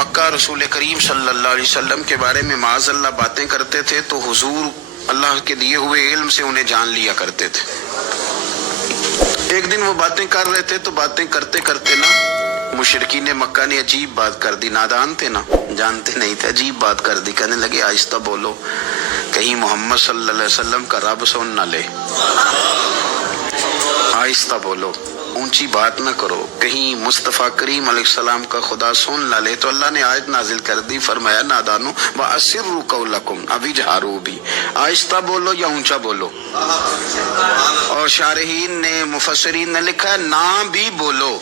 مکہ رسول کریم صلی اللہ علیہ وسلم کے بارے میں معاذ اللہ باتیں کرتے تھے تو حضور اللہ کے دیے ہوئے علم سے انہیں جان لیا کرتے تھے۔ ایک دن وہ باتیں کر رہے تھے تو باتیں کرتے کرتے نا مشرکین مکہ نے عجیب بات کر دی، نادان تھے نا، جانتے نہیں تھے، عجیب بات کر دی، کہنے لگے آہستہ بولو، کہیں محمد صلی اللہ علیہ وسلم کا رب سن نہ لے، آہستہ بولو، اونچی بات نہ کرو، کہیں مصطفیٰ کریم علیہ السلام کا خدا سن نہ لے۔ تو اللہ نے آیت نازل کر دی، فرمایا نادانو وَأَسِرُّوا قَوْلَكُمْ، ابھی جھارو بھی، آہستہ بولو یا اونچا بولو۔ اور شارحین نے مفسرین نے لکھا ہے نہ بھی بولو،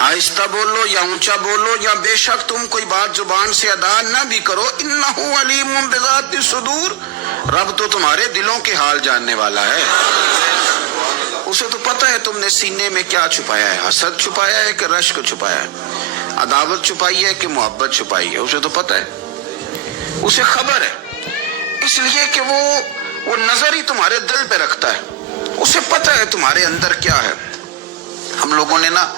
آہستہ بولو یا اونچا بولو، یا بے شک تم کوئی بات زبان سے ادا نہ بھی کرو، اِنَّهُ عَلِيمٌ بِذَاتِ الصُّدُورِ، رب تو تمہارے دلوں کے حال جاننے والا ہے، اسے تو پتہ ہے تم نے سینے میں کیا چھپایا ہے، حسد چھپایا ہے کہ رشک چھپایا ہے، عداوت چھپائی ہے کہ محبت چھپائی ہے، اسے تو پتہ ہے، اسے خبر ہے، اس لیے کہ وہ نظر ہی تمہارے دل پہ رکھتا ہے، اسے پتہ ہے تمہارے اندر کیا ہے۔ ہم لوگوں نے نا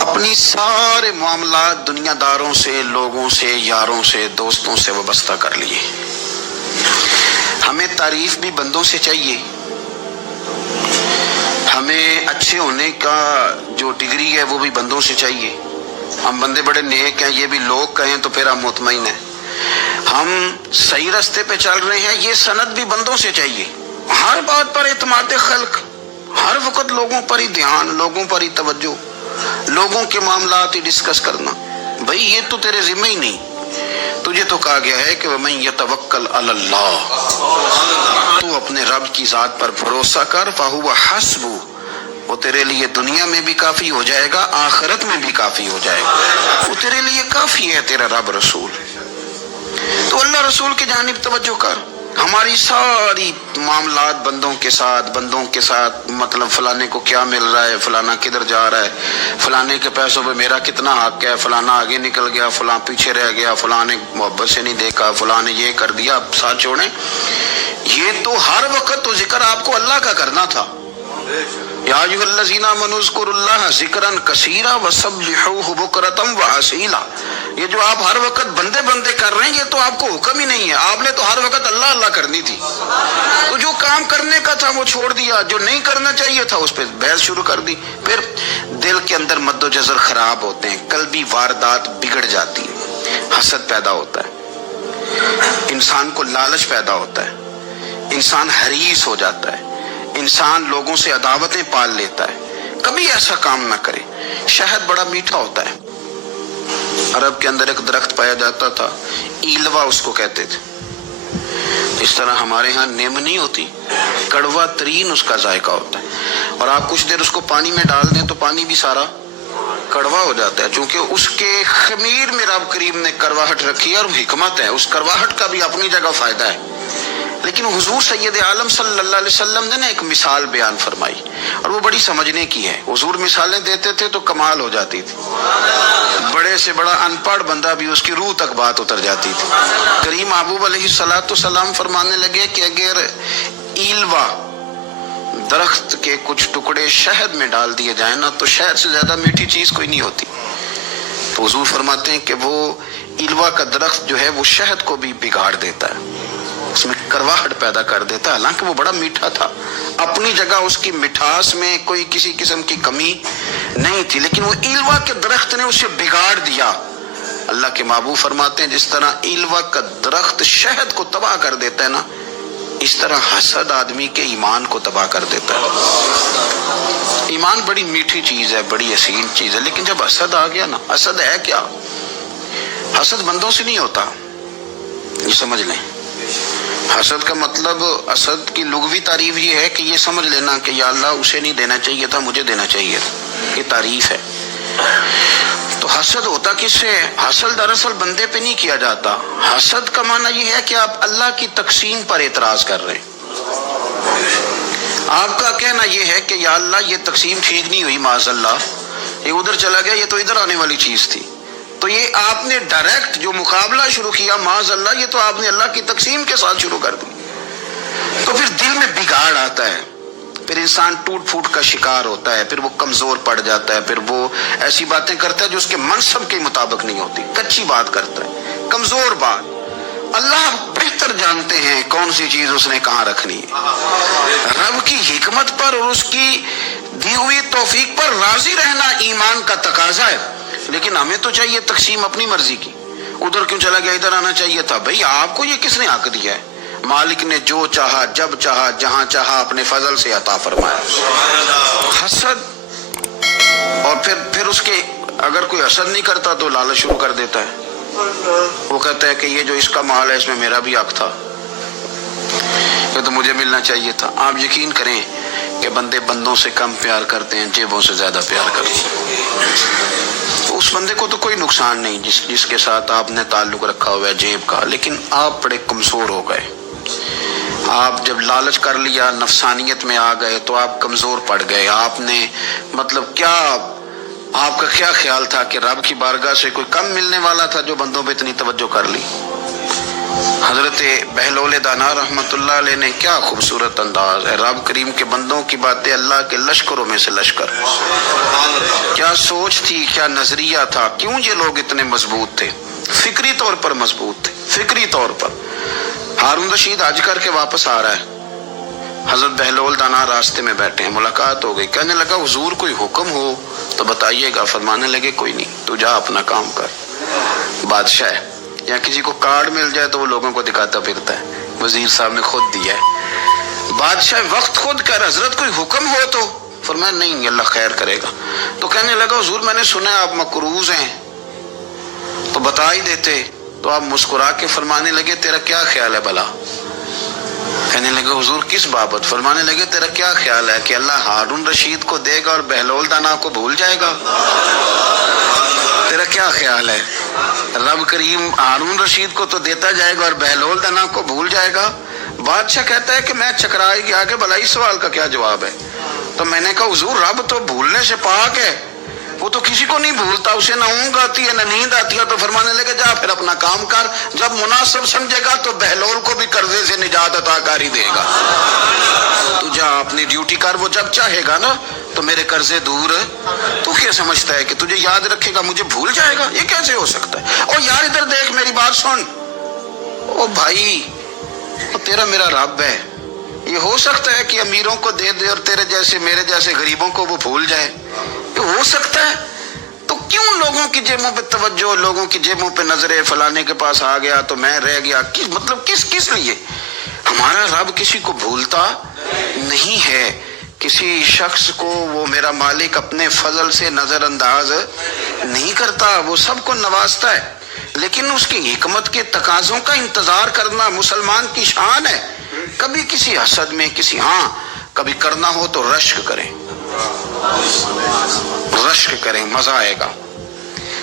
اپنی سارے معاملات دنیا داروں سے، لوگوں سے، یاروں سے، دوستوں سے وابستہ کر لیے۔ ہمیں تعریف بھی بندوں سے چاہیے، ہمیں اچھے ہونے کا جو ڈگری ہے وہ بھی بندوں سے چاہیے، ہم بندے بڑے نیک ہیں یہ بھی لوگ کہیں تو پھر ہم مطمئن ہیں، ہم صحیح راستے پہ چل رہے ہیں یہ سند بھی بندوں سے چاہیے۔ ہر بات پر اعتماد خلق، ہر وقت لوگوں پر ہی دھیان، لوگوں پر ہی توجہ، لوگوں کے معاملات ہی ڈسکس کرنا، بھئی یہ تو تیرے ذمہ ہی نہیں، تجھے تو کہا گیا ہے کہ وَمَن يَتَوَکَّلْ عَلَى اللَّهِ، تو اپنے رب کی ذات پر بھروسہ کر، فَهُوَ حَسْبُهُ، وہ تیرے لیے دنیا میں بھی کافی ہو جائے گا، آخرت میں بھی کافی ہو جائے گا، وہ تیرے لیے کافی ہے تیرا رب رسول۔ تو اللہ رسول کی جانب توجہ کر، ہماری ساری معاملات بندوں کے ساتھ مطلب فلانے کو کیا مل رہا ہے، فلانا کدھر جا رہا ہے، فلانے کے پیسوں پہ میرا کتنا حق ہے، فلانا آگے نکل گیا، فلاں پیچھے رہ گیا، فلاں نے محبت سے نہیں دیکھا، فلاں نے یہ کر دیا، ساتھ چھوڑیں، یہ تو ہر وقت تو ذکر آپ کو اللہ کا کرنا تھا۔ یا ایھا الذین آمنوا اذکروا اللہ ذکرا کثیرا وسبحوہ بکرۃ واسیلا، یہ جو آپ ہر وقت بندے بندے کر رہے ہیں یہ تو آپ کو حکم ہی نہیں ہے، آپ نے تو ہر وقت اللہ اللہ کرنی تھی، تو جو کام کرنے کا تھا وہ چھوڑ دیا، جو نہیں کرنا چاہیے تھا اس پہ بحث شروع کر دی، پھر دل کے اندر مد و جزر خراب ہوتے ہیں، قلبی واردات بگڑ جاتی ہے، حسد پیدا ہوتا ہے، انسان کو لالچ پیدا ہوتا ہے، انسان حریص ہو جاتا ہے، انسان لوگوں سے عداوتیں پال لیتا ہے۔ کبھی ایسا کام نہ کرے۔ شہد بڑا میٹھا ہوتا ہے، عرب کے اندر ایک درخت پایا جاتا تھا، ایلوا اس کو کہتے تھے، اس طرح ہمارے ہاں نیم نہیں ہوتی، کڑوا ترین اس کا ذائقہ ہوتا ہے، اور آپ کچھ دیر اس کو پانی میں ڈال دیں تو پانی بھی سارا کڑوا ہو جاتا ہے، چونکہ اس کے خمیر میں رب کریم نے کرواہٹ رکھی ہے، اور حکمت ہے، اس کرواہٹ کا بھی اپنی جگہ فائدہ ہے۔ لیکن حضور سید عالم صلی اللہ علیہ وسلم نے ایک مثال بیان فرمائی، اور وہ بڑی سمجھنے کی ہے۔ حضور مثالیں دیتے تھے تو کمال ہو جاتی تھی، بڑے سے بڑا ان پڑھ بندہ بھی اس کی روح تک بات اتر جاتی تھی۔ کریم محبوب علیہ السلام فرمانے لگے کہ اگر ایلوا درخت کے کچھ ٹکڑے شہد میں ڈال دیے جائیں نا تو شہد سے زیادہ میٹھی چیز کوئی نہیں ہوتی۔ تو حضور فرماتے ہیں کہ وہ ایلوا کا درخت جو ہے وہ شہد کو بھی بگاڑ دیتا ہے، اس میں کرواہٹ پیدا کر دیتا ہے، حالانکہ وہ بڑا میٹھا تھا، اپنی جگہ اس کی مٹھاس میں کوئی کسی قسم کی کمی نہیں تھی، لیکن وہ ایلوا کے درخت نے اسے بگاڑ دیا۔ اللہ کے محبوب فرماتے ہیں جس طرح ایلوا کا درخت شہد کو تباہ کر دیتا ہے نا، اس طرح حسد آدمی کے ایمان کو تباہ کر دیتا ہے۔ ایمان بڑی میٹھی چیز ہے، بڑی حسین چیز ہے، لیکن جب حسد آ گیا نا، حسد ہے کیا؟ حسد بندوں سے نہیں ہوتا، یہ سمجھ لیں۔ حسد کا مطلب، حسد کی لغوی تعریف یہ ہے کہ یہ سمجھ لینا کہ یا اللہ اسے نہیں دینا چاہیے تھا، مجھے دینا چاہیے تھا، یہ تعریف ہے۔ تو حسد ہوتا کس سے؟ حسد دراصل بندے پہ نہیں کیا جاتا، حسد کا معنی یہ ہے کہ آپ اللہ کی تقسیم پر اعتراض کر رہے ہیں۔ آپ کا کہنا یہ ہے کہ یا اللہ یہ تقسیم ٹھیک نہیں ہوئی، معاذ اللہ یہ ادھر چلا گیا، یہ تو ادھر آنے والی چیز تھی، تو یہ آپ نے ڈائریکٹ جو مقابلہ شروع کیا، معاذ اللہ یہ تو آپ نے اللہ کی تقسیم کے ساتھ شروع کر دی، تو پھر دل میں بگاڑ آتا ہے، پھر انسان ٹوٹ پھوٹ کا شکار ہوتا ہے، پھر وہ کمزور پڑ جاتا ہے، پھر وہ ایسی باتیں کرتا ہے جو اس کے منصب کے مطابق نہیں ہوتی، کچی بات کرتا ہے، کمزور بات۔ اللہ بہتر جانتے ہیں کون سی چیز اس نے کہاں رکھنی ہے۔ رب کی حکمت پر اور اس کی دی ہوئی توفیق پر راضی رہنا ایمان کا تقاضا ہے، لیکن ہمیں تو چاہیے تقسیم اپنی مرضی کی۔ ادھر کیوں چلا گیا، ادھر آنا چاہیے تھا۔ بھئی آپ کو یہ کس نے حق دیا ہے؟ مالک نے جو چاہا، جب چاہا، جہاں چاہا اپنے فضل سے عطا فرمایا۔ حسد، اور پھر اس کے اگر کوئی حسد نہیں کرتا تو لالچ شروع کر دیتا ہے، وہ کہتا ہے کہ یہ جو اس کا مال ہے اس میں میرا بھی حق تھا، یہ تو مجھے ملنا چاہیے تھا۔ آپ یقین کریں کہ بندے بندوں سے کم پیار کرتے ہیں، جیبوں سے زیادہ پیار کرتے ہیں۔ اس بندے کو تو کوئی نقصان نہیں جس کے ساتھ آپ نے تعلق رکھا ہوا ہے جیب کا، لیکن آپ بڑے کمزور ہو گئے۔ آپ جب لالچ کر لیا، نفسانیت میں آ گئے تو آپ کمزور پڑ گئے۔ آپ نے کیا آپ کا کیا خیال تھا کہ رب کی بارگاہ سے کوئی کم ملنے والا تھا جو بندوں پہ اتنی توجہ کر لی؟ حضرت بہلول دانا رحمت اللہ علیہ نے کیا خوبصورت انداز ہے، رب کریم کے بندوں کی باتیں اللہ کے لشکروں میں سے لشکر، کیا سوچ تھی، کیا نظریہ تھا، کیوں یہ لوگ اتنے مضبوط تھے، فکری طور پر مضبوط تھے، فکری طور پر۔ ہارون رشید حج کر کے واپس آ رہا ہے، حضرت بہلول دانا راستے میں بیٹھے ہیں، ملاقات ہو گئی، کہنے لگا حضور کوئی حکم ہو تو بتائیے گا۔ فرمانے لگے کوئی نہیں، تو جا اپنا کام کر۔ بادشاہ ہے، یا کسی کو کارڈ مل جائے تو وہ لوگوں کو دکھاتا پھرتا ہے، وزیر صاحب نے خود دیا ہے۔ بادشاہ وقت خود کر، حضرت کوئی حکم ہو تو؟ فرمایا نہیں، اللہ خیر کرے گا۔ تو کہنے لگا حضور میں نے سنا ہے آپ مقروض ہیں، تو بتا ہی دیتے۔ تو آپ مسکرا کے فرمانے لگے تیرا کیا خیال ہے بھلا؟ کہنے لگے حضور کس بابت؟ فرمانے لگے تیرا کیا خیال ہے کہ اللہ ہارون رشید کو دے گا اور بہلول دانا کو بھول جائے گا؟ تیرا کیا خیال ہے؟ رب کریم ہارون رشید کو تو دیتا جائے گا اور بہلول دانا کو بھول جائے گا؟ بادشاہ کہتا ہے کہ میں چکرا ہی گیا کہ بھلا اس سوال کا کیا جواب ہے؟ تو میں نے کہا حضور رب تو بھولنے سے پاک ہے، وہ تو کسی کو نہیں بھولتا، اسے نہ اونگ آتی ہے نہ نیند آتی ہے۔ تو فرمانے لگے جا پھر اپنا کام کر، جب مناسب سمجھے گا تو بہلول کو بھی قرضے سے نجات عطا کاری دے گا۔ تو جا اپنی ڈیوٹی کر، وہ جب چاہے گا نا تو میرے قرضے دور۔ تو کیا سمجھتا ہے کہ تجھے یاد رکھے گا مجھے بھول جائے گا؟ یہ کیسے ہو سکتا ہے؟ اور یار ادھر دیکھ میری بات سن، او بھائی تیرا میرا رب ہے، یہ ہو سکتا ہے کہ امیروں کو دے دے اور تیرے جیسے میرے جیسے غریبوں کو وہ بھول جائے؟ یہ ہو سکتا ہے؟ تو کیوں لوگوں کی جیبوں پہ توجہ، لوگوں کی جیبوں پہ نظریں، فلانے کے پاس آ گیا تو میں رہ گیا، کس لیے؟ ہمارا رب کسی کو بھولتا نہیں ہے، کسی شخص کو وہ میرا مالک اپنے فضل سے نظر انداز نہیں کرتا، وہ سب کو نوازتا ہے، لیکن اس کی حکمت کے تقاضوں کا انتظار کرنا مسلمان کی شان ہے۔ کبھی کسی حسد میں کبھی کرنا ہو تو رشک کریں، مزہ آئے گا۔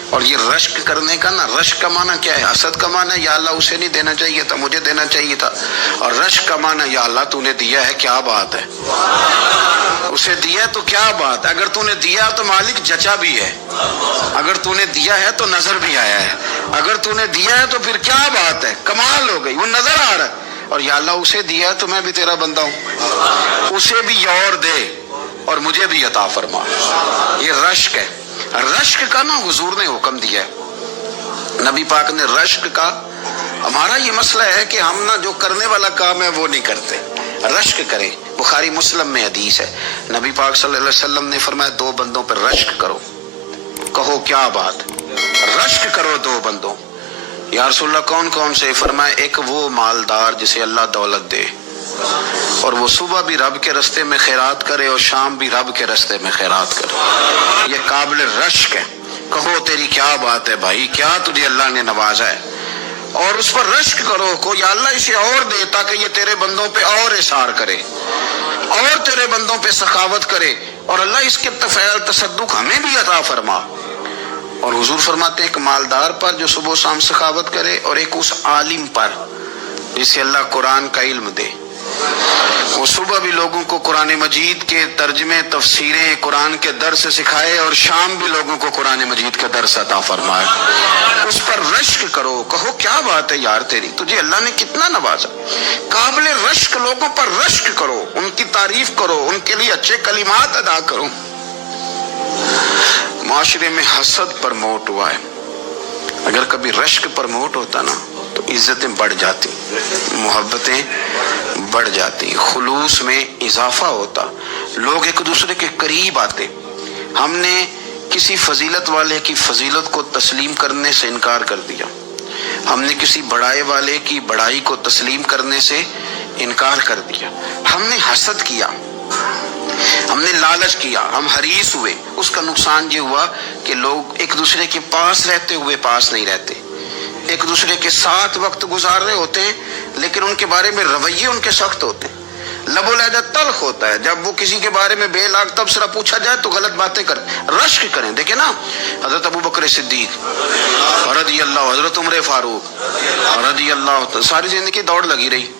اور یہ رشک کرنے کا رشک کا معنی کیا ہے؟ حسد کا معنی یا اللہ اسے نہیں دینا چاہیے تھا، مجھے دینا چاہیے تھا، اور رشک کا معنی یا اللہ تو نے دیا ہے، کیا بات ہے، اسے دیا تو کیا بات ہے، اگر تو نے دیا تو مالک جچا بھی ہے، اگر تو نے دیا ہے تو نظر بھی آیا ہے، اگر تو نے دیا ہے تو پھر کیا بات ہے، کمال ہو گئی، وہ نظر آ رہا ہے۔ اور یا اللہ اسے دیا ہے تو میں بھی تیرا بندہ ہوں، اسے بھی اور دے اور مجھے بھی عطا فرما۔ یہ رشک ہے، رشک کا حضور نے حکم دیا ہے، نبی پاک نے رشک کا۔ ہمارا یہ مسئلہ ہے کہ ہم جو کرنے والا کام ہے وہ نہیں کرتے، رشک کریں۔ بخاری مسلم میں حدیث ہے، نبی پاک صلی اللہ علیہ وسلم نے فرمایا دو بندوں پر رشک کرو۔ کہو کیا بات؟ رشک کرو دو بندوں۔ یا رسول اللہ کون کون سے؟ فرمایا ایک وہ مالدار جسے اللہ دولت دے اور وہ صبح بھی رب کے رستے میں خیرات کرے اور شام بھی رب کے رستے میں خیرات کرے، یہ قابل رشک ہے۔ کہو تیری کیا بات ہے بھائی، کیا تجھے اللہ نے نوازا ہے، اور اس پر رشک کرو کو یا اللہ اسے اور دے تاکہ یہ تیرے بندوں پہ اور اثار کرے اور تیرے بندوں پہ سخاوت کرے، اور اللہ اس کے فعل تصدق ہمیں بھی عطا فرما۔ اور حضور فرماتے ہیں ایک مالدار پر جو صبح و شام سخاوت کرے، اور ایک اس عالم پر جسے اللہ قرآن کا علم دے، وہ صبح بھی لوگوں کو قرآن مجید کے ترجمے تفسیریں قرآن کے درس سکھائے اور شام بھی لوگوں کو قرآن مجید کا درس عطا فرمائے. اس پر رشک کرو, کہو کیا بات ہے یار تیری, تجھے اللہ نے کتنا نوازا. قابل رشک لوگوں پر رشک کرو, ان کی تعریف کرو, ان کے لیے اچھے کلمات ادا کرو. معاشرے میں حسد پرموٹ ہوا ہے. اگر کبھی رشک پرموٹ ہوتا نا تو عزتیں بڑھ جاتی, محبتیں بڑھ جاتی, خلوص میں اضافہ ہوتا, لوگ ایک دوسرے کے قریب آتے. ہم نے کسی فضیلت والے کی فضیلت کو تسلیم کرنے سے انکار کر دیا, ہم نے کسی بڑائی والے کی بڑائی کو تسلیم کرنے سے انکار کر دیا, ہم نے حسد کیا, ہم نے لالچ کیا, ہم حریص ہوئے. اس کا نقصان یہ ہوا کہ لوگ ایک دوسرے کے پاس رہتے ہوئے پاس نہیں رہتے, ایک دوسرے کے ساتھ وقت گزار رہے ہوتے ہیں لیکن ان کے بارے میں رویے ان کے سخت ہوتے ہیں, لب و لہجہ تلخ ہوتا ہے. جب وہ کسی کے بارے میں بے لاگ تبصرہ پوچھا جائے تو غلط باتیں کرتے. رشک کریں, دیکھیں نا حضرت ابو بکر صدیق رضی اللہ, حضرت عمر فاروق رضی اللہ, ساری زندگی دوڑ لگی رہی.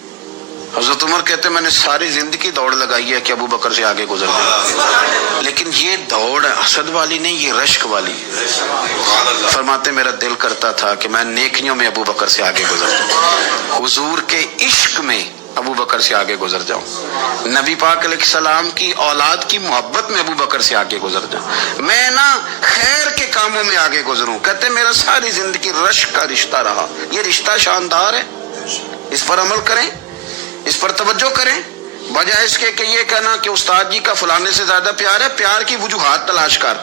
حضرت عمر کہتے میں نے ساری زندگی دوڑ لگائی ہے کہ ابو بکر سے آگے گزر جائے, لیکن یہ دوڑ حسد والی نہیں, یہ رشک والی. فرماتے میرا دل کرتا تھا کہ میں نیکیوں میں ابو بکر سے آگے گزر جاؤں, حضور کے عشق میں ابو بکر سے آگے گزر جاؤں, نبی پاک علیہ السلام کی اولاد کی محبت میں ابو بکر سے آگے گزر جاؤں, میں نا خیر کے کاموں میں آگے گزروں. کہتے میرا ساری زندگی رشک کا رشتہ رہا. یہ رشتہ شاندار ہے, اس پر عمل کریں, اس پر توجہ کریں, بجائے اس کے کہ یہ کہنا کہ استاد جی کا فلانے سے زیادہ پیار ہے. پیار کی وجوہات تلاش کر,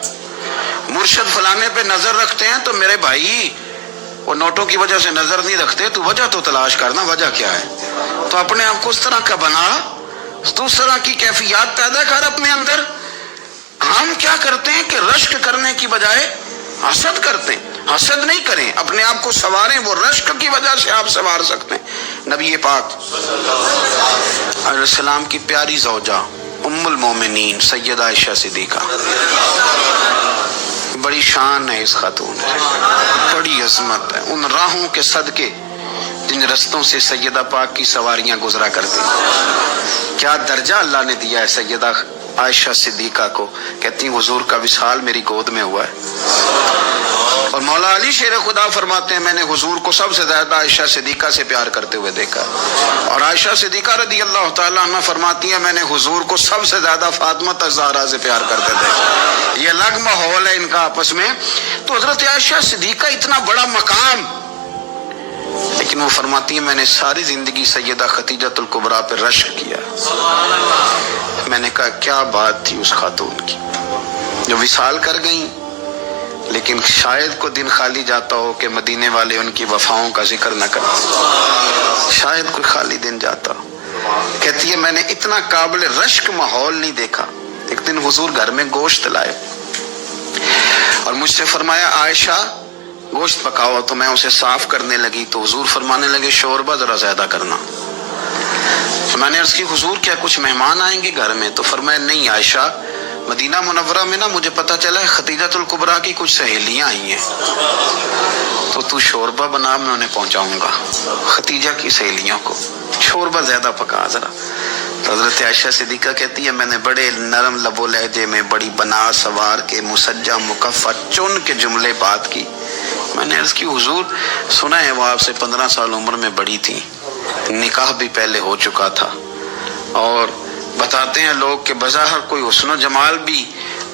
مرشد فلانے پہ نظر رکھتے ہیں تو میرے بھائی وہ نوٹوں کی وجہ سے نظر نہیں رکھتے, تو وجہ تو تلاش کرنا, وجہ کیا ہے. تو اپنے آپ کو اس طرح کا بنا, اس طرح کی کیفیات پیدا کر اپنے اندر. ہم کیا کرتے ہیں کہ رشک کرنے کی بجائے حسد کرتے ہیں. حسد نہیں کریں, اپنے آپ کو سنواریں, وہ رشک کی وجہ سے آپ سنوار سکتے ہیں. نبی پاک علیہ السلام کی پیاری زوجہ ام المومنین سیدہ عائشہ صدیقہ, بڑی شان ہے اس خاتون, بڑی عظمت ہے. ان راہوں کے صدقے جن رستوں سے سیدہ پاک کی سواریاں گزرا کرتی, کیا درجہ اللہ نے دیا ہے سیدہ عائشہ صدیقہ کو. کہتی ہیں حضور کا وصال میری گود میں ہوا ہے. اور مولا علی شیر خدا فرماتے ہیں میں نے حضور کو سب سے زیادہ عائشہ صدیقہ سے پیار کرتے ہوئے دیکھا. اور عائشہ صدیقہ رضی اللہ تعالیٰ عنہ فرماتی ہیں میں نے حضور کو سب سے زیادہ فاطمہ الزہرا سے پیار کرتے دیکھا. یہ الگ ماحول ہے ان کا آپس میں. تو حضرت عائشہ صدیقہ اتنا بڑا مقام, لیکن وہ فرماتی ہیں میں نے ساری زندگی سیدہ خدیجہ الکبریٰ پہ رشک کیا. میں نے کہا کیا بات تھی اس خاتون کی جو وصال کر گئیں, لیکن شاید کو دن خالی جاتا ہو کہ مدینے والے ان کی وفاؤں کا ذکر نہ کریں, شاید کوئی خالی دن جاتا ہو. کہتی ہے میں نے اتنا قابل رشک ماحول نہیں دیکھا. ایک دن حضور گھر میں گوشت لائے اور مجھ سے فرمایا عائشہ گوشت پکاؤ, تو میں اسے صاف کرنے لگی تو حضور فرمانے لگے شوربہ ذرا زیادہ کرنا. میں نے عرض کی حضور کیا کچھ مہمان آئیں گے گھر میں؟ تو فرمایا نہیں عائشہ, مدینہ منورہ میں نا مجھے پتا چلا ہے خدیجہ الکبریٰ کی کچھ سہیلیاں آئی ہیں, تو شوربہ بنا, میں انہیں پہنچاؤں گا. خدیجہ کی سہیلیوں کو شوربہ زیادہ پکا ذرا. تو حضرت عائشہ صدیقہ کہتی ہے میں نے بڑے نرم لب و لہجے میں بڑی بنا سوار کے مسجع مکفہ چن کے جملے بات کی. میں نے عرض کی حضور سنا ہے وہ آپ سے 15 سال عمر میں بڑی تھی, نکاح بھی پہلے ہو چکا تھا, اور بتاتے ہیں لوگ کہ بظاہر کوئی حسن و جمال بھی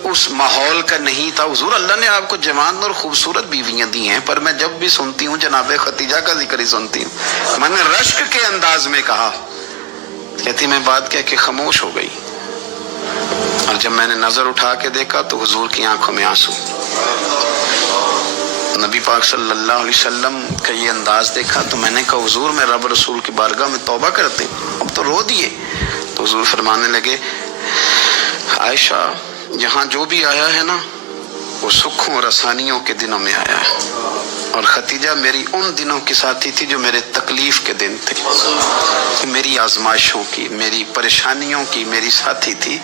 اس ماحول کا نہیں تھا. حضور اللہ نے آپ کو جوان اور خوبصورت بیویاں دی ہیں, پر میں جب بھی سنتی ہوں جناب خدیجہ کا ذکر ہی سنتی ہوں. میں نے رشک کے انداز میں کہا. کہتی میں بات کہہ کے خاموش ہو گئی, اور جب میں نے نظر اٹھا کے دیکھا تو حضور کی آنکھوں میں آنسو. نبی پاک صلی اللہ علیہ وسلم کا یہ انداز دیکھا تو میں نے کہا حضور میں رب رسول کی بارگاہ میں توبہ کرتے, اب تو رو دیے. تو حضور فرمانے لگے عائشہ یہاں جو بھی آیا ہے نا وہ سکھوں اور آسانیوں کے دنوں میں آیا ہے, اور خدیجہ میری ان دنوں کی ساتھی تھی جو میرے تکلیف کے دن تھے, میری آزمائشوں کی, میری پریشانیوں کی میری ساتھی تھی.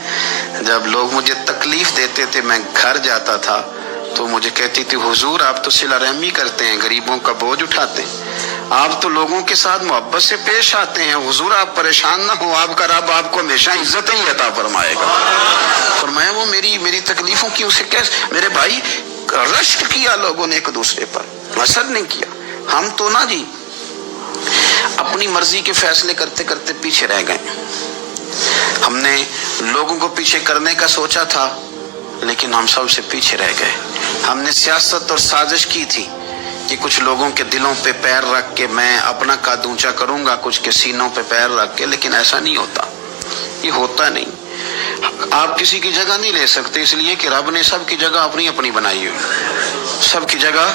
جب لوگ مجھے تکلیف دیتے تھے میں گھر جاتا تھا تو مجھے کہتی تھی حضور آپ تو صلہ رحمی کرتے ہیں, غریبوں کا بوجھ اٹھاتے ہیں, آپ تو لوگوں کے ساتھ محبت سے پیش آتے ہیں. حضور آپ پریشان نہ ہو، آپ کا رب آپ کو ہمیشہ عزت ہی عطا فرمائے گا. فرمایا وہ میری تکلیفوں کی اسے کیسے. میرے بھائی رشک کیا لوگوں نے ایک دوسرے پر، حسد نہیں کیا. ہم تو نا جی اپنی مرضی کے فیصلے کرتے کرتے پیچھے رہ گئے. ہم نے لوگوں کو پیچھے کرنے کا سوچا تھا لیکن ہم سب سے پیچھے رہ گئے. ہم نے سیاست اور سازش کی تھی کہ کچھ لوگوں کے دلوں پہ پیر رکھ کے میں اپنا قد اونچا کروں گا، کچھ کے سینوں پہ پیر رکھ کے، لیکن ایسا نہیں ہوتا. یہ ہوتا نہیں. آپ کسی کی جگہ نہیں لے سکتے اس لیے کہ رب نے سب کی جگہ اپنی اپنی بنائی ہوئی، سب کی جگہ.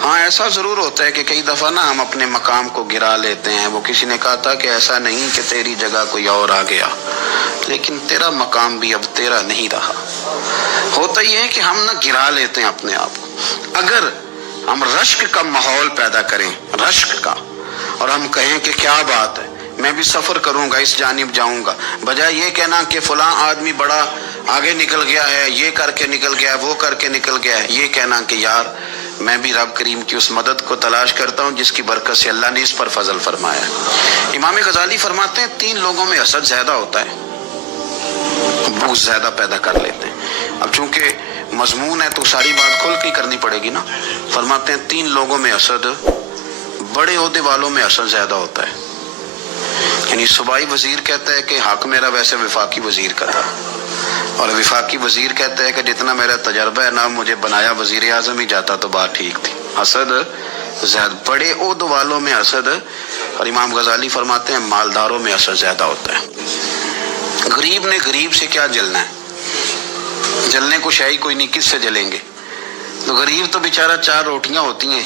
ہاں ایسا ضرور ہوتا ہے کہ کئی دفعہ نا ہم اپنے مقام کو گرا لیتے ہیں. وہ کسی نے کہا تھا کہ ایسا نہیں کہ تیری جگہ کوئی اور آ گیا، لیکن تیرا مقام بھی اب تیرا نہیں رہا. ہوتا یہ ہے کہ ہم نہ گرا لیتے ہیں اپنے آپ کو. اگر ہم رشک کا ماحول پیدا کریں، رشک کا، اور ہم کہیں کہ کیا بات ہے میں بھی سفر کروں گا، اس جانب جاؤں گا، بجائے یہ کہنا کہ فلاں آدمی بڑا آگے نکل گیا ہے، یہ کر کے نکل گیا ہے، وہ کر کے نکل گیا ہے، یہ کہنا کہ یار میں بھی رب کریم کی اس مدد کو تلاش کرتا ہوں جس کی برکت سے اللہ نے اس پر فضل فرمایا. امام غزالی فرماتے ہیں 3 لوگوں میں حسد زیادہ ہوتا ہے، بغض زیادہ پیدا کر لیتے ہیں. اب چونکہ مضمون ہے تو ساری بات کھل کے کرنی پڑے گی نا. فرماتے ہیں 3 لوگوں میں حسد، بڑے عہدے والوں میں حسد زیادہ ہوتا ہے. یعنی صوبائی وزیر کہتا ہے کہ حق میرا ویسے وفاقی وزیر کا تھا، اور وفاقی وزیر کہتا ہے کہ جتنا میرا تجربہ ہے نا مجھے بنایا وزیر اعظم ہی جاتا تو بات ٹھیک تھی. حسد زیادہ، بڑے عہدے والوں میں حسد. اور امام غزالی فرماتے ہیں مالداروں میں حسد زیادہ ہوتا ہے. غریب نے غریب سے کیا جلنا ہے، جلنے کو شے ہی کوئی نہیں، کس سے جلیں گے. تو غریب تو بیچارہ 4 روٹیاں ہوتی ہیں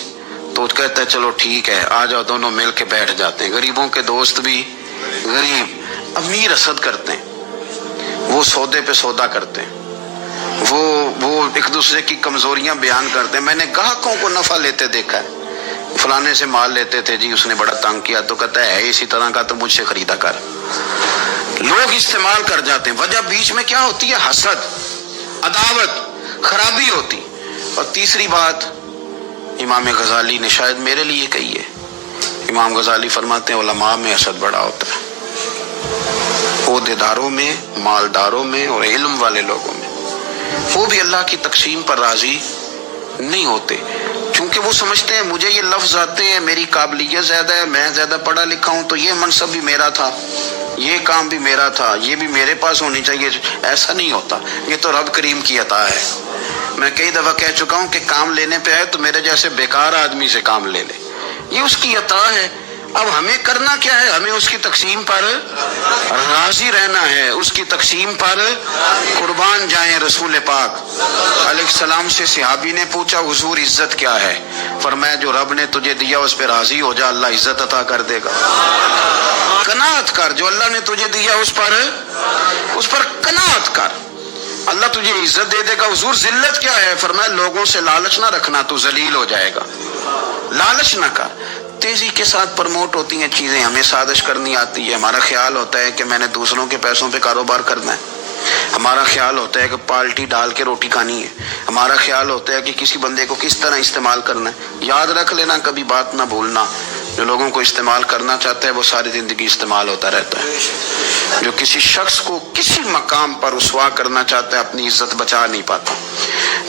تو کہتا ہے چلو ٹھیک ہے آ جاؤ، دونوں مل کے بیٹھ جاتے ہیں. غریبوں کے دوست بھی غریب. امیر حسد کرتے ہیں، وہ سودے پہ سودا کرتے ہیں، وہ ایک دوسرے کی کمزوریاں بیان کرتے ہیں. میں نے گاہکوں کو نفع لیتے دیکھا ہے، فلانے سے مال لیتے تھے جی اس نے بڑا تنگ کیا تو کہتا ہے اسی طرح کا تو مجھ سے خریدا کر. لوگ استعمال کر جاتے ہیں. وجہ بیچ میں کیا ہوتی ہے؟ حسد، عداوت، خرابی ہوتی. اور تیسری بات امام غزالی نے شاید میرے لیے کہی ہے. امام غزالی فرماتے ہیں علماء میں حسد بڑا ہوتا ہے، عہدیداروں میں، مالداروں میں اور علم والے لوگوں میں. وہ بھی اللہ کی تقسیم پر راضی نہیں ہوتے کیونکہ وہ سمجھتے ہیں مجھے یہ لفظ آتے ہیں، میری قابلیت زیادہ ہے، میں زیادہ پڑھا لکھا ہوں تو یہ منصب بھی میرا تھا، یہ کام بھی میرا تھا، یہ بھی میرے پاس ہونی چاہیے. ایسا نہیں ہوتا، یہ تو رب کریم کی عطا ہے. میں کئی دفعہ کہہ چکا ہوں کہ کام لینے پہ آئے تو میرے جیسے بیکار آدمی سے کام لے لے، یہ اس کی عطا ہے. اب ہمیں کرنا کیا ہے؟ ہمیں اس کی تقسیم پر راضی رہنا ہے، اس کی تقسیم پر قربان جائیں. رسول پاک علیہ السلام سے صحابی نے پوچھا حضور عزت کیا ہے؟ فرمایا جو رب نے تجھے دیا اس پہ راضی ہو جا، اللہ عزت عطا کر دے گا. قناعت کر، جو اللہ نے تجھے دیا اس پر قناعت کر، اللہ تجھے عزت دے دے گا. حضور ذلت کیا ہے؟ فرمایا لوگوں سے لالچ نہ رکھنا، تو ذلیل ہو جائے گا. لالچ نہ کر. تیزی کے ساتھ پروموٹ ہوتی ہیں چیزیں، ہمیں سازش کرنی آتی ہے. ہمارا خیال ہوتا ہے کہ میں نے دوسروں کے پیسوں پہ کاروبار کرنا ہے. ہمارا خیال ہوتا ہے کہ پالٹی ڈال کے روٹی کھانی ہے. ہمارا خیال ہوتا ہے کہ کسی بندے کو کس طرح استعمال کرنا ہے. یاد رکھ لینا، کبھی بات نہ بھولنا، جو لوگوں کو استعمال کرنا چاہتا ہے وہ ساری زندگی استعمال ہوتا رہتا ہے. جو کسی شخص کو کسی مقام پر رسوا کرنا چاہتا ہے اپنی عزت بچا نہیں پاتا.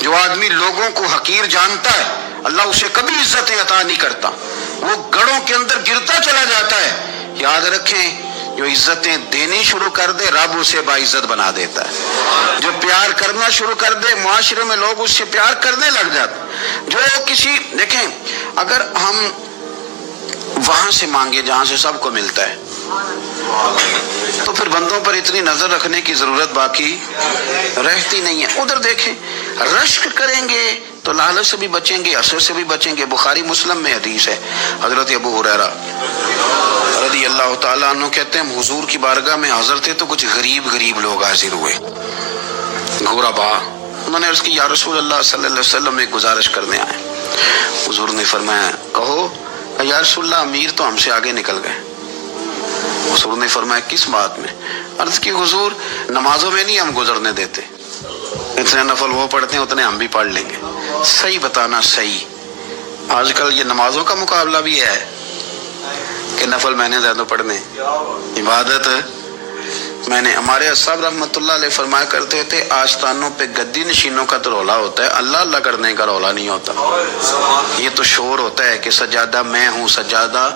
جو آدمی لوگوں کو حقیر جانتا ہے اللہ اسے کبھی عزت عطا نہیں کرتا، وہ گڑھوں کے اندر گرتا چلا جاتا ہے. یاد رکھیں جو عزتیں دینی شروع کر دے رب اسے باعزت بنا دیتا ہے. جو پیار کرنا شروع کر دے معاشرے میں لوگ اس سے پیار کرنے لگ جاتے. جو کسی دیکھیں اگر ہم وہاں سے مانگے جہاں سے سب کو ملتا ہے تو پھر بندوں پر اتنی نظر رکھنے کی ضرورت باقی رہتی نہیں ہے. ادھر دیکھیں رشک کریں گے تو لالچ سے بھی بچیں گے، حسد سے بھی بچیں گے. بخاری مسلم میں حدیث ہے، حضرت ابو ہریرہ رضی اللہ تعالیٰ عنہ کہتے ہیں حضور کی بارگاہ میں حاضر تھے تو کچھ غریب لوگ حاضر ہوئے، غربا. انہوں نے عرض کی یا رسول اللہ صلی اللہ علیہ وسلم ایک گزارش کرنے آئے. حضور نے فرمایا کہو. یا رسول اللہ امیر تو ہم سے آگے نکل گئے. حضور نے فرمایا کس بات میں؟ عرض کی حضور نمازوں میں نہیں ہم گزرنے دیتے، اتنے نفل وہ پڑھتے ہیں اتنے ہم بھی پڑھ لیں گے. صحیح بتانا صحیح. آج کل یہ نمازوں کا مقابلہ بھی ہے، کہ نفل میں نے زیادہ پڑھنے، عبادت میں نے. ہمارے اصحاب رحمۃ اللہ علیہ فرمایا کرتے تھے آستانوں پہ گدی نشینوں کا تو رولا ہوتا ہے، اللہ اللہ کرنے کا رولا نہیں ہوتا. یہ تو شور ہوتا ہے کہ سجادہ میں ہوں سجادہ،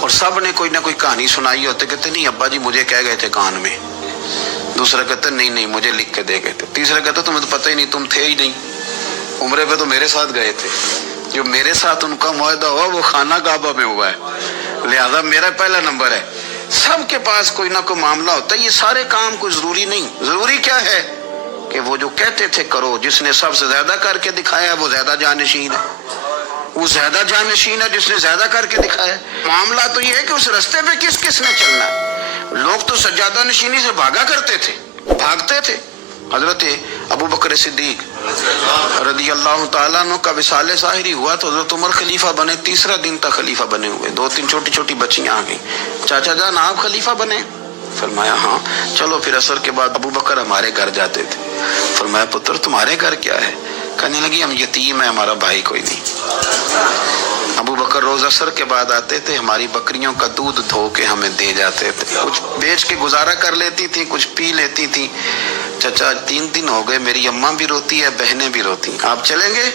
اور سب نے کوئی نہ کوئی کہانی سنائی ہوتی، کہتے نہیں ابا جی مجھے کہہ گئے تھے کان میں، دوسرا کہتا نہیں مجھے لکھ کے دے گئے تھے، تیسرا کہتا تمہیں تو پتہ ہی نہیں، تم تھے ہی نہیں، عمرے پہ تو میرے ساتھ گئے تھے. جو میرے ساتھ ان کا معاہدہ ہوا وہ خانہ کعبہ میں ہوا ہے، لہذا میرا پہلا نمبر ہے. سب کے پاس کوئی نہ کوئی معاملہ ہوتا ہے. یہ سارے کام کوئی ضروری نہیں. ضروری کیا ہے کہ وہ جو کہتے تھے کرو، جس نے سب سے زیادہ کر کے دکھایا وہ زیادہ جانشین ہے، وہ زیادہ جانشین ہے جس نے زیادہ کر کے دکھایا. معاملہ تو یہ ہے کہ اس رستے پہ کس کس نے چلنا ہے. لوگ تو سجادہ نشینی سے بھاگا کرتے تھے، بھاگتے تھے. حضرت ابو بکر صدیق رضی اللہ تعالیٰ عنہ کا وصال ظاہری ہوا تو حضرت عمر خلیفہ بنے. تیسرا دن تک خلیفہ بنے ہوئے. 2-3 چھوٹی چھوٹی بچیاں آ گئیں، چاچا جان آپ خلیفہ بنے؟ فرمایا ہاں. چلو پھر عصر کے بعد ابو بکر ہمارے گھر جاتے تھے. فرمایا پتر تمہارے گھر کیا ہے؟ کہنے لگی ہم یتیم ہیں، ہمارا بھائی کوئی نہیں. ابو بکر روز عصر کے بعد آتے تھے، ہماری بکریوں کا دودھ دھو کے ہمیں دے جاتے تھے. کچھ بیچ کے گزارا کر لیتی تھی، کچھ پی لیتی تھی. چچا 3 دن ہو گئے، میری اماں بھی روتی ہے، بہنیں بھی روتی ہیں، آپ چلیں گے؟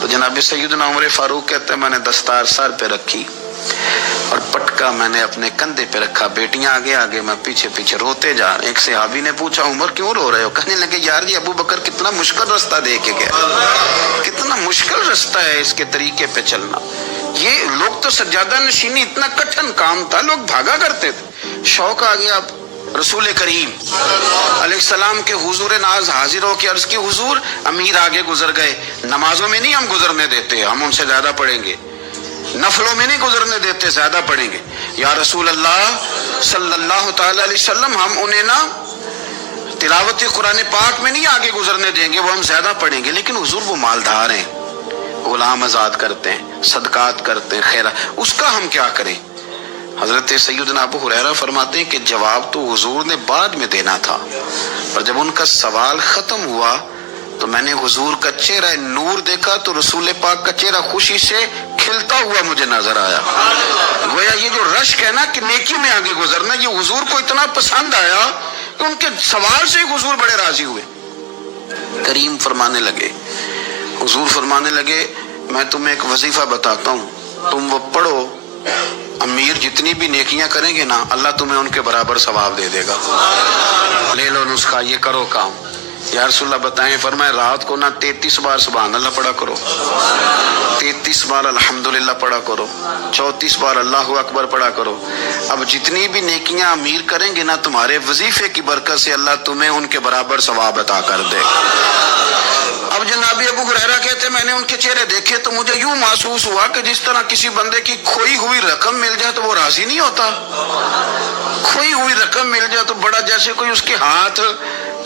تو جناب سیدنا عمر فاروق کہتے ہیں میں نے دستار سر پہ رکھی اور پٹکا میں نے اپنے کندھے پہ رکھا، بیٹیاں آگے آگے میں پیچھے پیچھے روتے جا رہے. ایک صحابی نے پوچھا عمر کیوں رو رہے ہو؟ کہنے لگے یار یہ ابو بکر کتنا مشکل رستہ دے کے گیا، کتنا مشکل رستہ ہے اس کے طریقے پہ چلنا. یہ لوگ تو سجادہ نشینی اتنا کٹھن کام تھا، لوگ بھاگا کرتے تھے. شوق آ گیا. اب رسول کریم علیہ السلام کے حضور ناز حاضر ہو کے عرض کی حضور امیر آگے گزر گئے، نمازوں میں نہیں ہم گزرنے دیتے، ہم ان سے زیادہ پڑھیں گے. نفلوں میں نہیں گزرنے دیتے، زیادہ پڑھیں گے. یا رسول اللہ صلی اللہ تعالی علیہ وسلم ہم انہیں نا تلاوت قرآن پاک میں نہیں آگے گزرنے دیں گے، وہ ہم زیادہ پڑھیں گے. لیکن حضور وہ مالدار ہیں، غلام آزاد کرتے ہیں، صدقات کرتے ہیں، خیرات، اس کا ہم کیا کریں؟ حضرت سیدنا ابو ہریرہ فرماتے ہیں کہ جواب تو حضور نے بعد میں دینا تھا، اور جب ان کا سوال ختم ہوا تو میں نے حضور کا چہرہ نور دیکھا تو رسول پاک کا چہرہ خوشی سے کھلتا ہوا مجھے نظر آیا. گویا یہ جو رشک ہے نا کہ نیکی میں آگے گزرنا، یہ حضور کو اتنا پسند آیا کہ ان کے سوال سے حضور بڑے راضی ہوئے. کریم فرمانے لگے، حضور فرمانے لگے میں تمہیں ایک وظیفہ بتاتا ہوں، تم وہ پڑھو، امیر جتنی بھی نیکیاں کریں گے نا اللہ تمہیں ان کے برابر ثواب دے دے گا. لے لو نسخہ، یہ کرو کام. یا رسول اللہ بتائیں؟ فرمائے رات کو نا 33 بار سبحان اللہ پڑھا کرو، 33 بار الحمدللہ پڑھا کرو، 34 بار اللہ اکبر پڑھا کرو. اب جتنی بھی نیکیاں امیر کریں گے نا تمہارے وظیفے کی برکت سے اللہ تمہیں ان کے برابر ثواب عطا کر دے. اب جناب ابو ہریرہ کہتے میں نے ان کے چہرے دیکھے تو مجھے یوں محسوس ہوا کہ جس طرح کسی بندے کی کھوئی ہوئی رقم مل جائے تو وہ راضی نہیں ہوتا. کھوئی ہوئی رقم مل جائے تو بڑا جیسے کوئی اس کے ہاتھ،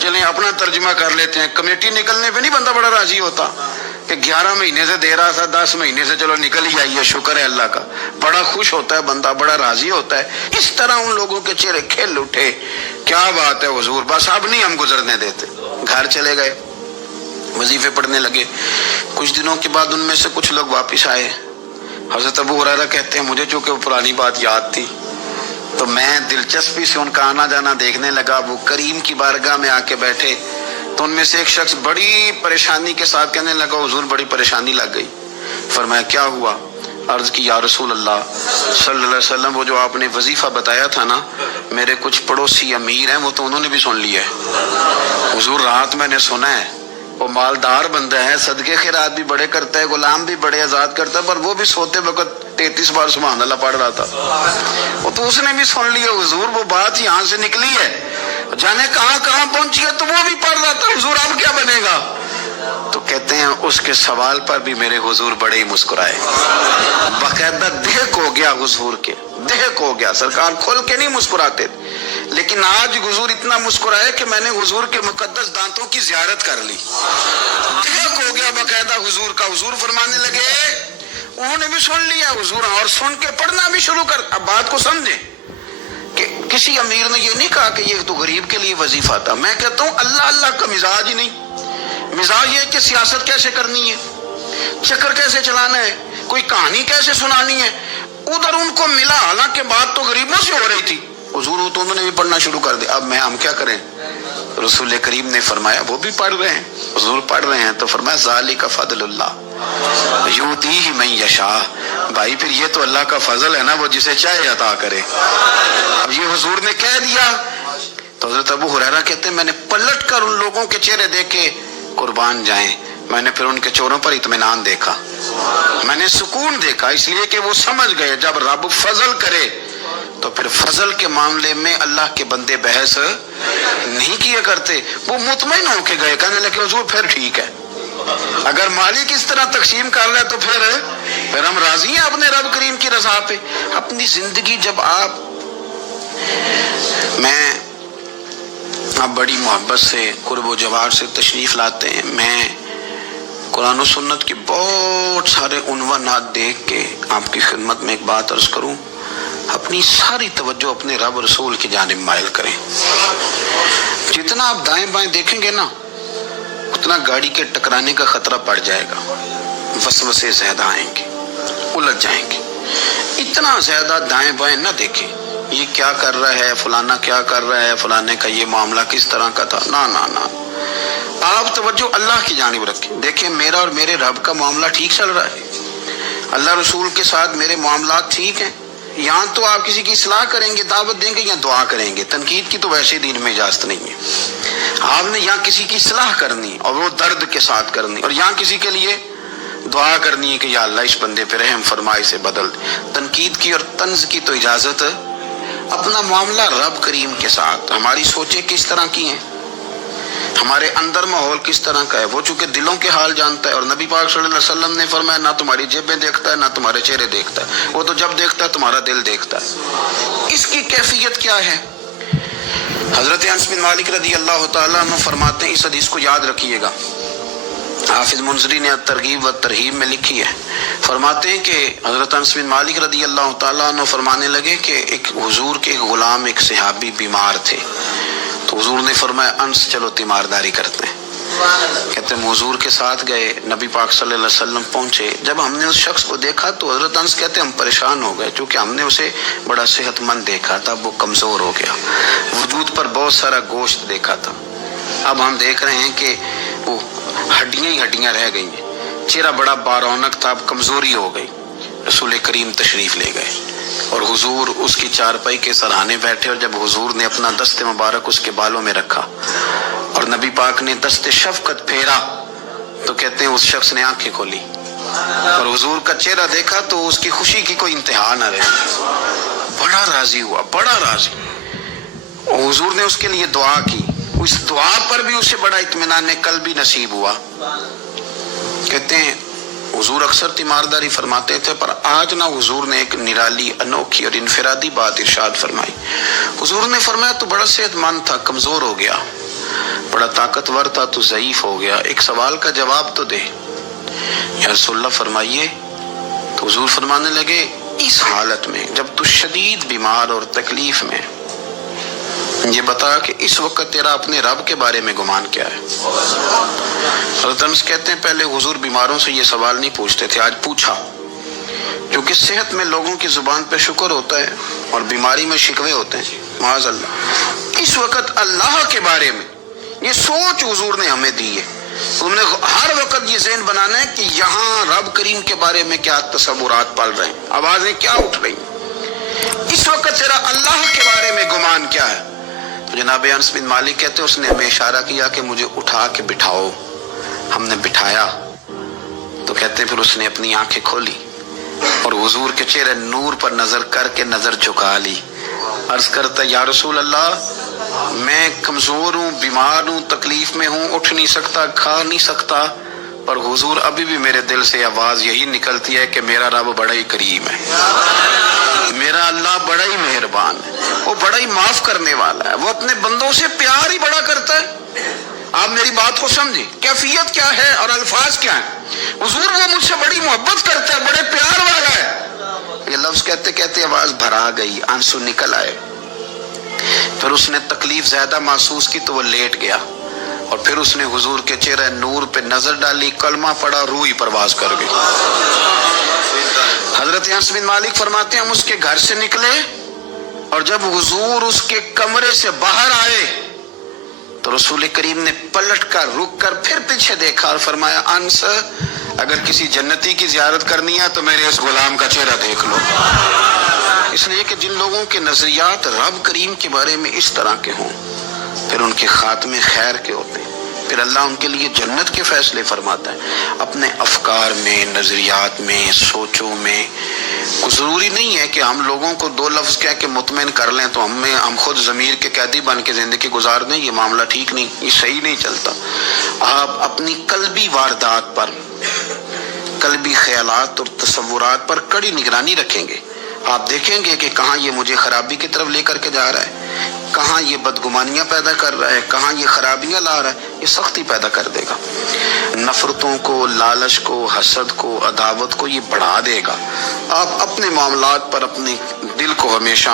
چلیں اپنا ترجمہ کر لیتے ہیں، کمیٹی نکلنے پہ نہیں بندہ بڑا راضی ہوتا کہ 11 مہینے سے دے رہا تھا، 10 مہینے سے چلو نکل ہی آئیے، شکر ہے اللہ کا. بڑا خوش ہوتا ہے بندہ، بڑا راضی ہوتا ہے. اس طرح ان لوگوں کے چہرے کھل اٹھے. کیا بات ہے حضور، بس اب نہیں ہم گزرنے دیتے. گھر چلے گئے، وظیفے پڑھنے لگے. کچھ دنوں کے بعد ان میں سے کچھ لوگ واپس آئے. حضرت ابو ہریرہ کہتے ہیں مجھے چونکہ وہ پرانی بات یاد تھی تو میں دلچسپی سے ان کا آنا جانا دیکھنے لگا. وہ کریم کی بارگاہ میں آ کے بیٹھے تو ان میں سے ایک شخص بڑی پریشانی کے ساتھ کہنے لگا حضور بڑی پریشانی لگ گئی. فرمایا کیا ہوا؟ عرض کی یا رسول اللہ صلی اللہ علیہ وسلم وہ جو آپ نے وظیفہ بتایا تھا نا، میرے کچھ پڑوسی امیر ہیں وہ تو انہوں نے بھی سن لیا ہے. حضور رات میں نے سنا ہے وہ مالدار بندہ ہے، صدقے خیرات بھی بڑے کرتا ہے، غلام بھی بڑے آزاد کرتا ہے، پر وہ بھی سوتے وقت 33 بار سبحان اللہ پڑھ رہا تھا. وہ تو اس نے بھی سن لیا حضور، وہ بات یہاں سے نکلی ہے، جانے کہاں کہاں پہنچی ہے، تو وہ بھی پڑھ رہا تھا. حضور اب کیا بنے گا؟ تو کہتے ہیں اس کے سوال پر بھی میرے حضور بڑے ہی مسکرائے. باقاعدہ دہک ہو گیا حضور کے، دہک ہو گیا. سرکار کھل کے نہیں مسکراتے، لیکن آج حضور اتنا مسکرائے کہ میں نے حضور کے مقدس دانتوں کی زیارت کر لی. دہک ہو گیا باقاعدہ حضور کا. حضور فرمانے لگے انہوں نے بھی سن لیا حضور، اور سن کے پڑھنا بھی شروع کر. اب بات کو سمجھیں کہ کسی امیر نے یہ نہیں کہا کہ یہ تو غریب کے لیے وظیفہ تھا. میں کہتا ہوں اللہ اللہ کا مزاج ہی نہیں. مزاج یہ کہ سیاست کیسے کرنی ہے، چکر کیسے چلانا ہے، کوئی کہانی کیسے سنانی ہے. ادھر ان کو ملا، حالانکہ بات تو غریبوں سے ہو رہی تھی، حضور تو انہوں نے بھی پڑھنا شروع کر دیا۔ اب ہم کیا کریں؟ رسول کریم نے فرمایا وہ بھی پڑھ رہے ہیں، حضور پڑھ رہے ہیں، تو فرمایا ذالک فضل اللہ یؤتیہ من یشاء۔ بھائی پھر یہ تو اللہ کا فضل ہے نا، وہ جسے چاہے عطا کرے۔ اب یہ حضور نے کہہ دیا تو حضرت ابو ہریرہ کہتے ہیں میں نے پلٹ کر ان لوگوں کے چہرے دیکھے، قربان جائیں، میں نے پھر ان کے چہروں پر اطمینان دیکھا، میں نے سکون دیکھا، اس لیے کہ وہ سمجھ گئے جب رب فضل کرے تو پھر فضل کے معاملے میں اللہ کے بندے بحث نہیں کیا کرتے، وہ مطمئن ہو کے گئے، کہنے لگے حضور پھر ٹھیک ہے، اگر مالک اس طرح تقسیم کر رہا ہے تو پھر ہم راضی ہیں اپنے رب کریم کی رضا پہ۔ اپنی زندگی جب آپ بڑی محبت سے قرب و جوار سے تشریف لاتے ہیں، میں قرآن و سنت کے بہت سارے عنوانات دیکھ کے آپ کی خدمت میں ایک بات عرض کروں، اپنی ساری توجہ اپنے رب رسول کی جانب مائل کریں۔ جتنا آپ دائیں بائیں دیکھیں گے نا، اتنا گاڑی کے ٹکرانے کا خطرہ بڑھ جائے گا، وسوسے زیادہ آئیں گے، الجھ جائیں گے۔ اتنا زیادہ دائیں بائیں نہ دیکھیں، یہ کیا کر رہا ہے، فلانا کیا کر رہا ہے، فلانے کا یہ معاملہ کس طرح کا تھا، نہ نہ نہ، آپ توجہ اللہ کی جانب رکھیں۔ دیکھیں میرا اور میرے رب کا معاملہ ٹھیک چل رہا ہے، اللہ رسول کے ساتھ میرے معاملات ٹھیک ہیں۔ یہاں تو آپ کسی کی اصلاح کریں گے، دعوت دیں گے یا دعا کریں گے، تنقید کی تو ویسے دین میں اجازت نہیں ہے۔ آپ نے یہاں کسی کی اصلاح کرنی اور وہ درد کے ساتھ کرنی، اور یہاں کسی کے لیے دعا کرنی ہے کہ یا اللہ اس بندے پہ رحم فرمائے، سے بدل دے۔ تنقید کی اور طنز کی تو اجازت ہے۔ اپنا معاملہ رب کریم کے ساتھ، ہماری سوچیں کس طرح کی ہیں، ہمارے اندر ماحول کس طرح کا ہے، وہ چونکہ دلوں کے حال جانتا ہے، اور نبی پاک صلی اللہ علیہ وسلم نے فرمایا نہ تمہاری جیبیں دیکھتا ہے نہ تمہارے چہرے دیکھتا ہے، وہ تو جب دیکھتا ہے تمہارا دل دیکھتا ہے۔ اس کی کیفیت کیا ہے؟ حضرت انس بن مالک رضی اللہ تعالیٰ عنہ فرماتے ہیں، اس حدیث کو یاد رکھیے گا، حافظ منذری نے ترغیب و ترہیب میں لکھی ہے، فرماتے ہیں کہ حضرت انس بن مالک رضی اللہ تعالیٰ عنہ فرمانے لگے کہ ایک حضور کے ایک غلام، ایک صحابی بیمار تھے، تو حضور نے فرمایا انس چلو تیمارداری کرتے ہیں۔ کہتے ہیں حضور کے ساتھ گئے، نبی پاک صلی اللہ علیہ وسلم پہنچے، جب ہم نے اس شخص کو دیکھا تو حضرت انس کہتے ہیں ہم پریشان ہو گئے، کیونکہ ہم نے اسے بڑا صحت مند دیکھا تھا، وہ کمزور ہو گیا، وجود پر بہت سارا گوشت دیکھا تھا، اب ہم دیکھ رہے ہیں کہ وہ ہڈیاں ہی ہڈیاں رہ گئی ہیں، چہرہ بڑا بارونق تھا، اب کمزوری ہو گئی۔ رسول کریم تشریف لے گئے اور حضور اس کی چارپائی کے سرہانے بیٹھے، اور جب حضور نے اپنا دست مبارک اس کے بالوں میں رکھا اور نبی پاک نے دست شفقت پھیرا تو کہتے ہیں اس شخص نے آنکھیں کھولی اور حضور کا چہرہ دیکھا تو اس کی خوشی کی کوئی انتہا نہ رہی، بڑا راضی ہوا، بڑا راضی، اور حضور نے اس کے لیے دعا کی، اس دعا پر بھی اسے بڑا اطمینان قلبی نصیب ہوا۔ کہتے ہیں حضور اکثر تیمارداری فرماتے تھے، پر آج نہ حضور نے ایک نرالی، انوکھی اور انفرادی بات ارشاد فرمائی۔ حضور نے فرمایا تو بڑا صحت مند تھا، کمزور ہو گیا، بڑا طاقتور تھا تو ضعیف ہو گیا، ایک سوال کا جواب تو دے۔ یا رسول اللہ فرمائیے، تو حضور فرمانے لگے اس حالت میں جب تو شدید بیمار اور تکلیف میں، یہ بتا کہ اس وقت تیرا اپنے رب کے بارے میں گمان کیا ہے؟ حضرت انس کہتے ہیں پہلے حضور بیماروں سے یہ سوال نہیں پوچھتے تھے، آج پوچھا، کیونکہ صحت میں لوگوں کی زبان پہ شکر ہوتا ہے اور بیماری میں شکوے ہوتے ہیں، معاذ اللہ۔ اس وقت اللہ کے بارے میں یہ سوچ حضور نے ہمیں دی ہے، تم نے ہر وقت یہ ذہن بنانا ہے کہ یہاں رب کریم کے بارے میں کیا تصورات پل رہے ہیں، آوازیں کیا اٹھ رہی ہیں، اس وقت تیرا اللہ کے بارے میں گمان کیا ہے؟ جناب انس بن مالک کہتے اس نے ہمیں اشارہ کیا کہ مجھے اٹھا کے بٹھاؤ، ہم نے بٹھایا تو کہتے پھر اس نے اپنی آنکھیں کھولی اور حضور کے چہرے نور پر نظر کر کے نظر جھکا لی، عرض کرتا یا رسول اللہ میں کمزور ہوں، بیمار ہوں، تکلیف میں ہوں، اٹھ نہیں سکتا، کھا نہیں سکتا، پر حضور ابھی بھی میرے دل سے آواز یہی نکلتی ہے کہ میرا رب بڑا ہی کریم ہے، میرا اللہ بڑا ہی مہربان ہے، وہ بڑا ہی معاف کرنے والا ہے، وہ اپنے بندوں سے پیار ہی بڑا کرتا ہے۔ آپ میری بات کو سمجھیں، کیفیت کیا ہے اور الفاظ کیا ہیں۔ حضور وہ مجھ سے بڑی محبت کرتا ہے، بڑے پیار والا ہے۔ یہ لفظ کہتے کہتے آواز بھرا گئی، آنسو نکل آئے، پھر اس نے تکلیف زیادہ محسوس کی تو وہ لیٹ گیا، اور پھر اس نے حضور کے چہرے نور پہ نظر ڈالی، کلمہ پڑھا، روح ہی پرواز کر گئی۔ حضرت انس بن مالک فرماتے ہیں ہم اس کے گھر سے نکلے اور جب حضور اس کے کمرے سے باہر آئے تو رسول کریم نے پلٹ کر رک کر پھر پیچھے دیکھا اور فرمایا انس اگر کسی جنتی کی زیارت کرنی ہے تو میرے اس غلام کا چہرہ دیکھ لو. اس لیے کہ جن لوگوں کے نظریات رب کریم کے بارے میں اس طرح کے ہوں پھر ان کے خاتمے خیر کے ہوتے ہیں، پھر اللہ ان کے لیے جنت کے فیصلے فرماتا ہے. اپنے افکار میں، نظریات میں، سوچوں میں ضروری نہیں ہے کہ ہم لوگوں کو دو لفظ کہہ کے مطمئن کر لیں تو ہم خود ضمیر کے قیدی بن کے زندگی گزار دیں. یہ معاملہ ٹھیک نہیں، یہ صحیح نہیں چلتا. آپ اپنی قلبی واردات پر، قلبی خیالات اور تصورات پر کڑی نگرانی رکھیں گے. آپ دیکھیں گے کہ کہاں یہ مجھے خرابی کی طرف لے کر کے جا رہا ہے، کہاں یہ بدگمانیاں پیدا کر رہا ہے، کہاں یہ خرابیاں لا رہا ہے. یہ سختی پیدا کر دے گا، نفرتوں کو، لالچ کو، حسد کو، عداوت کو یہ بڑھا دے گا. آپ اپنے معاملات پر اپنے دل کو ہمیشہ